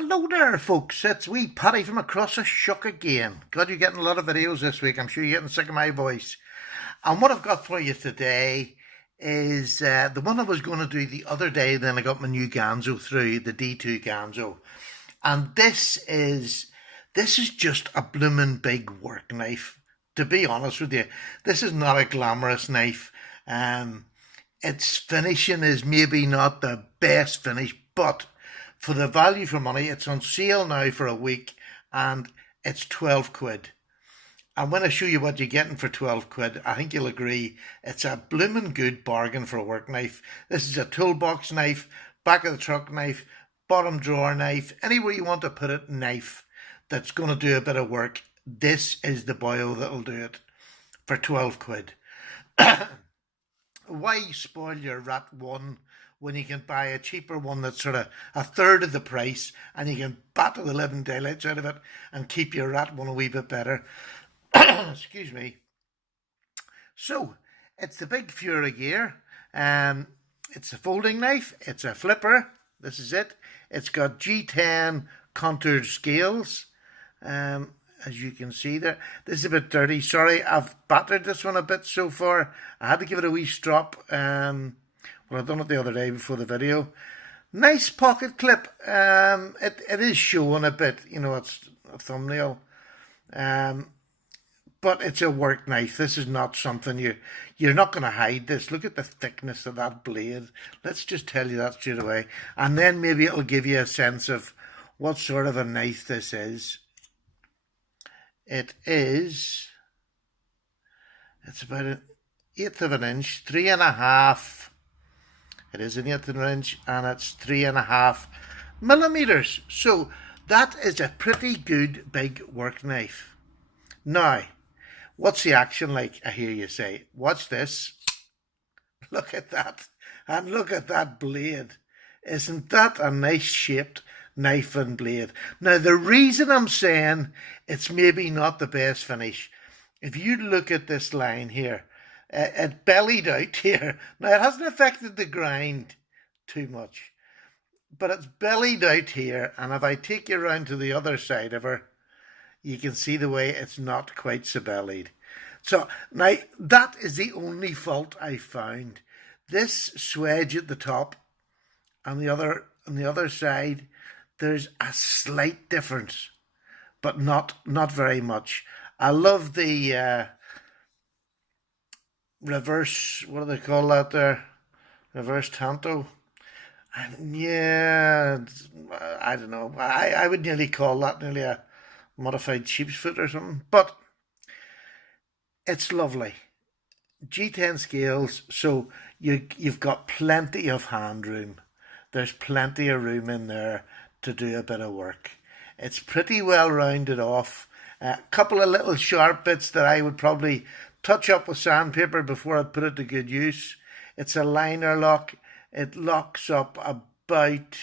Hello there, folks. It's wee Paddy from across the shuck again. God, you're getting a lot of videos this week. I'm sure you're getting sick of my voice. And what I've got for you today is the one I was going to do the other day. Then I got my new Ganzo through, the D2 Ganzo. And this is just a bloomin' big work knife. To be honest with you, this is not a glamorous knife. Its finishing is maybe not the best finish, but for the value for money, it's on sale now for a week and it's 12 quid. And when I show you what you're getting for 12 quid, I think you'll agree it's a bloomin' good bargain for a work knife. This is a toolbox knife, back of the truck knife, bottom drawer knife, anywhere you want to put it, knife that's going to do a bit of work. This is the boyo that'll do it for 12 quid. Why spoil your rat one when you can buy a cheaper one that's sort of a third of the price and you can batter the living daylights out of it and keep your rat one a wee bit better? Excuse me. So, it's the big Fura gear. It's a folding knife. It's a flipper. This is it. It's got G10 contoured scales. As you can see there. This is a bit dirty. Sorry, I've battered this one a bit so far. I had to give it a wee strop. Well, I've done it the other day before the video. Nice pocket clip. It is showing a bit, you know, it's a thumbnail. But it's a work knife. This is not something you're not going to hide this. Look at the thickness of that blade. Let's just tell you that straight away. And then maybe it'll give you a sense of what sort of a knife this is. It's about an eighth of an inch, 3.5. It is an eighth of an inch, and it's 3.5 millimeters. So that is a pretty good big work knife. Now, what's the action like? I hear you say. Watch this. Look at that, and look at that blade. Isn't that a nice shaped knife and blade? Now, the reason I'm saying it's maybe not the best finish, if you look at this line here, it bellied out here. Now, it hasn't affected the grind too much, but it's bellied out here. And if I take you around to the other side of her, you can see the way it's not quite so bellied. So now that is the only fault I found. This swedge at the top and on the other side, there's a slight difference, but not very much. I love the reverse, what do they call that there? Reverse tanto. And yeah, I don't know. I would nearly call that nearly a modified sheep's foot or something. But it's lovely. G10 scales, so you've got plenty of hand room. There's plenty of room in there to do a bit of work. It's pretty well rounded off. A couple of little sharp bits that I would probably touch up with sandpaper before I'd put it to good use. It's a liner lock. It locks up about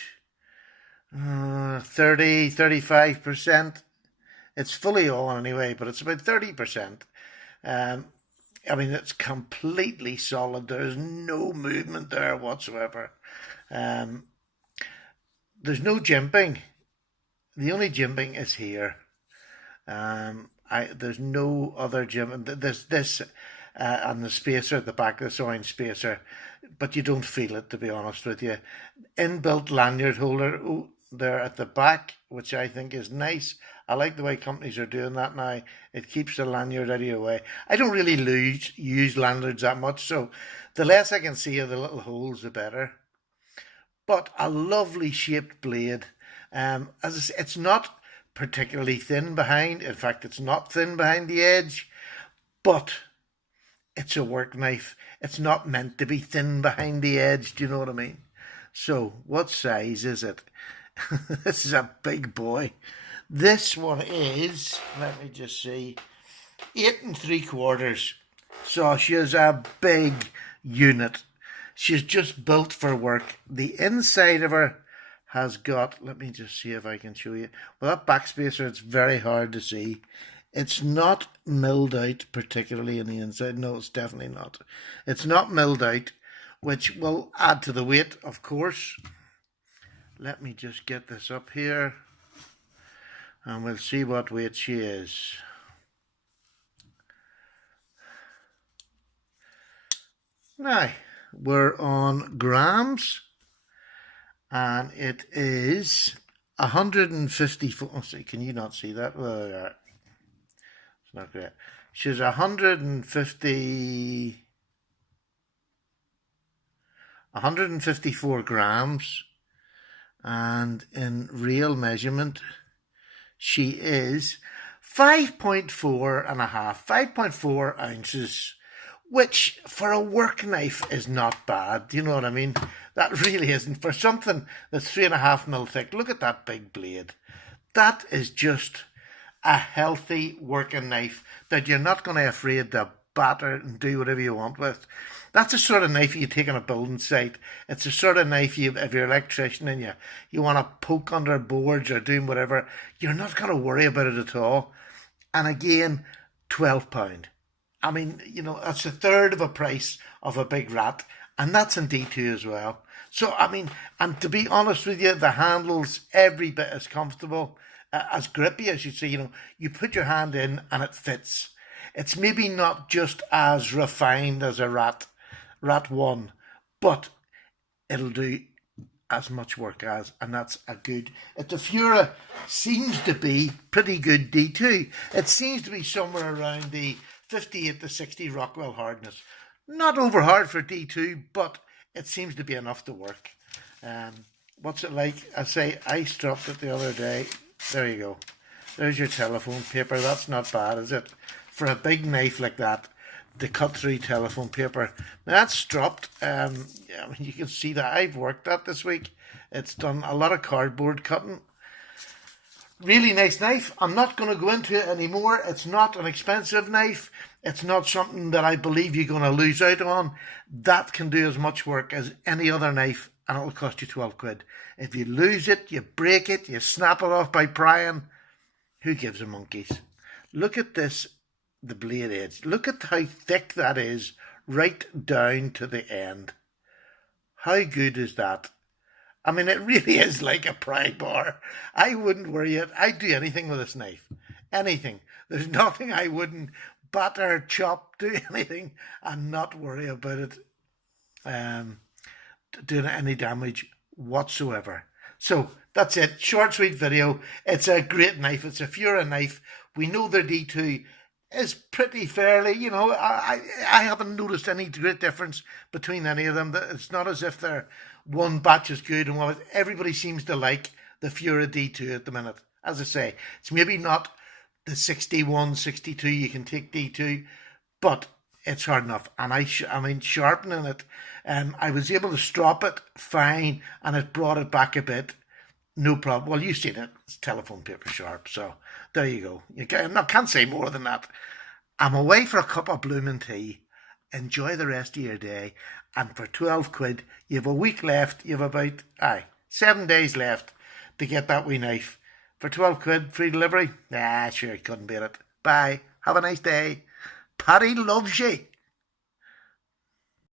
35%. It's fully on anyway, but it's about 30%. I mean, it's completely solid. There's no movement there whatsoever. There's no jimping. The only jimping is here. There's no other jimping. This and the spacer at the back, the sewing spacer, but you don't feel it, to be honest with you. Inbuilt lanyard holder there at the back, which I think is nice. I like the way companies are doing that now. It keeps the lanyard out of your way. I don't really use lanyards that much, so the less I can see of the little holes, the better. But a lovely shaped blade. As I say, it's not particularly thin behind. In fact, it's not thin behind the edge, but it's a work knife. It's not meant to be thin behind the edge. Do you know what I mean? So, what size is it? This is a big boy. This one is, let me just see, 8 3/4. So she's a big unit. She's just built for work. The inside of her has got, let me just see if I can show you. Well, that back spacer, it's very hard to see. It's not milled out particularly in the inside. No, it's definitely not. It's not milled out, which will add to the weight, of course. Let me just get this up here and we'll see what weight she is. Now, we're on grams and it is 154. Oh, see, can you not see that? Well, it's not great. She's 154 grams, and in real measurement, she is 5.4 ounces, which for a work knife is not bad. Do you know what I mean? That really isn't. For something that's 3.5 mil thick, look at that big blade. That is just a healthy working knife that you're not going to be afraid to batter and do whatever you want with. That's the sort of knife you take on a building site. It's the sort of knife if you're an electrician and you want to poke under boards or doing whatever, you're not going to worry about it at all. And again, £12. I mean, that's a third of a price of a big rat, and that's in D2 as well. So, I mean, and to be honest with you, the handle's every bit as comfortable, as grippy as you see. You put your hand in and it fits. It's maybe not just as refined as a rat 1, but it'll do as much work as, and that's a good. The Fura seems to be pretty good D2. It seems to be somewhere around the 58 to 60 Rockwell hardness. Not over hard for D2, but it seems to be enough to work. What's it like? I dropped it the other day. There you go. There's your telephone paper. That's not bad, is it? For a big knife like that, to cut through telephone paper. Now that's dropped. You can see that I've worked that this week. It's done a lot of cardboard cutting. Really nice knife. I'm not going to go into it anymore. It's not an expensive knife. It's not something that I believe you're going to lose out on. That can do as much work as any other knife, and it'll cost you 12 quid. If you lose it, you break it, you snap it off by prying, who gives a monkeys? Look at this, the blade edge. Look at how thick that is, right down to the end. How good is that? I mean, it really is like a pry bar. I wouldn't worry it. I'd do anything with this knife. Anything. There's nothing I wouldn't batter, chop, do anything and not worry about it doing any damage whatsoever. So that's it. Short, sweet video. It's a great knife. It's a Fura knife. We know their D2 is pretty fairly, I haven't noticed any great difference between any of them. It's not as if they're one batch is good and one. Everybody seems to like the Fura D2 at the minute. As I say, it's maybe not the 61, 62 you can take D2, but it's hard enough. And I mean, sharpening it, I was able to strop it fine, and it brought it back a bit. No problem. Well, you've seen it. It's telephone paper sharp. So there you go. Can't say more than that. I'm away for a cup of blooming tea. Enjoy the rest of your day. And for 12 quid, you have a week left. You have about 7 days left to get that wee knife. For 12 quid, free delivery? Sure, couldn't beat it. Bye. Have a nice day. Paddy loves you.